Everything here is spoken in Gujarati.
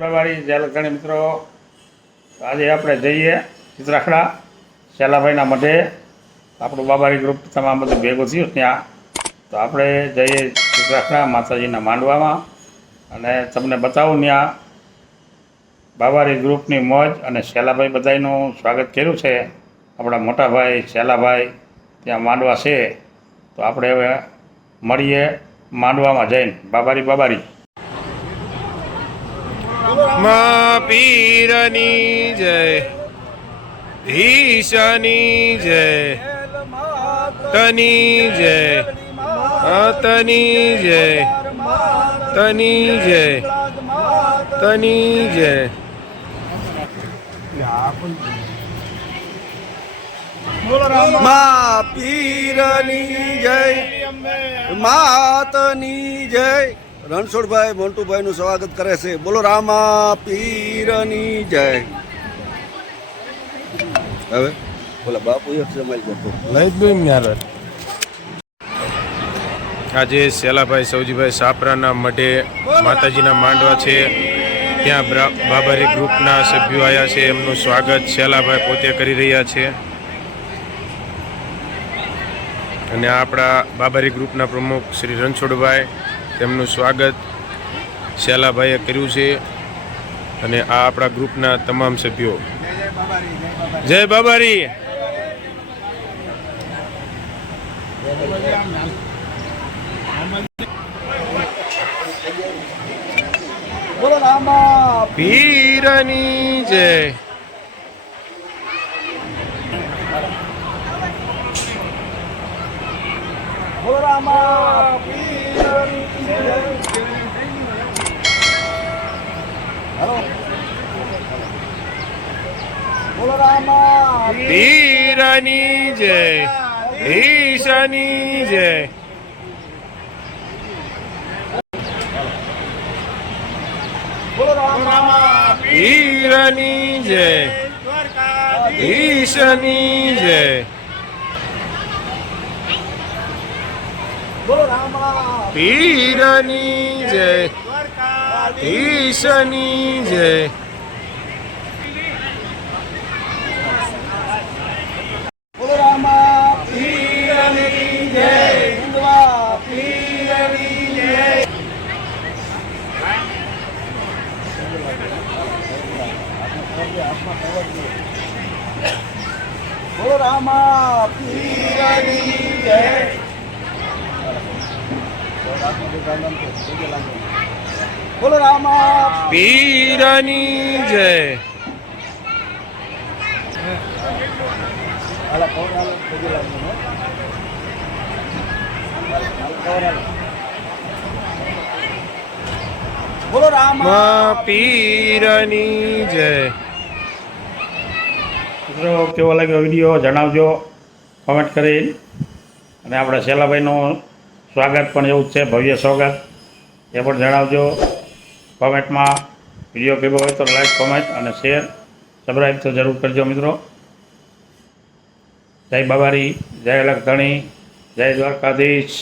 બાબારી જય લખણી મિત્રો, આજે આપણે જઈએ ચિત્રાખડા શેલાભાઈના મઢે. આપણું બાબારી ગ્રુપ તમામ બધું ભેગું થયું ત્યાં. તો આપણે જઈએ ચિત્રાખડા માતાજીના માંડવામાં અને તમને બતાવું ત્યાં બાબારી ગ્રુપની મોજ અને શેલાભાઈ બધાનું સ્વાગત કર્યું છે. આપણા મોટાભાઈ શેલાભાઈ ત્યાં માંડવા છે. તો આપણે હવે મળીએ માંડવામાં જઈને. બાબારી મા પીરની જય, ઈશાની જય, તની જય, તની જય, તની જય, તની જય. મા પીરની જય, માતની જય. રણછોડભાઈ મોન્ટુભાઈનું સ્વાગત કરે છે. બોલો રામા પીરની જય. હવે બોલા બાપુ આજે શેલાભાઈ સૌજીભાઈ સાપરાના મઢે માતાજીના માંડવા છે. ત્યાં બાબારી ગ્રુપના સભ્યો આવ્યા છે. એમનું સ્વાગત શેલાભાઈ પોતે કરી રહ્યા છે. અને આપણા બાબારી ગ્રુપના પ્રમુખ શ્રી રણછોડભાઈ, તેમનું સ્વાગત શેલાભાઈએ કર્યું છે. અને આ આપણા ગ્રુપના તમામ સભ્યો. જય બાબારી. બોલો રામા પીરની જય. બોલો રામા પીરની જય. બોલો રામા પીરની જય, ઈશાની જય. બોલો રામા પીરની જય, ઈશાની જય. બોલો રામા પીરની જય, ઈશાની જય. બોલો રામા પીરની જય. હિંદવા પીરની જય. બોલો રામા પીરની જય. બોલો રામા પીરની જય. બોલો રામા પીરની જય. મિત્રો, કેવો લાગ્યો વિડીયો જણાવજો કોમેન્ટ કરી. અને આપણા શેલાભાઈનું સ્વાગત પણ એવું જ છે, ભવ્ય સ્વાગત, એ પણ જણાવજો કોમેન્ટમાં. વિડીયો કેવો હોય તો લાઈક, કોમેન્ટ અને શેર, સબસ્ક્રાઈબ તો જરૂર કરજો મિત્રો. જય બાબારી, જય લખધણી, જય દ્વારકાધીશ.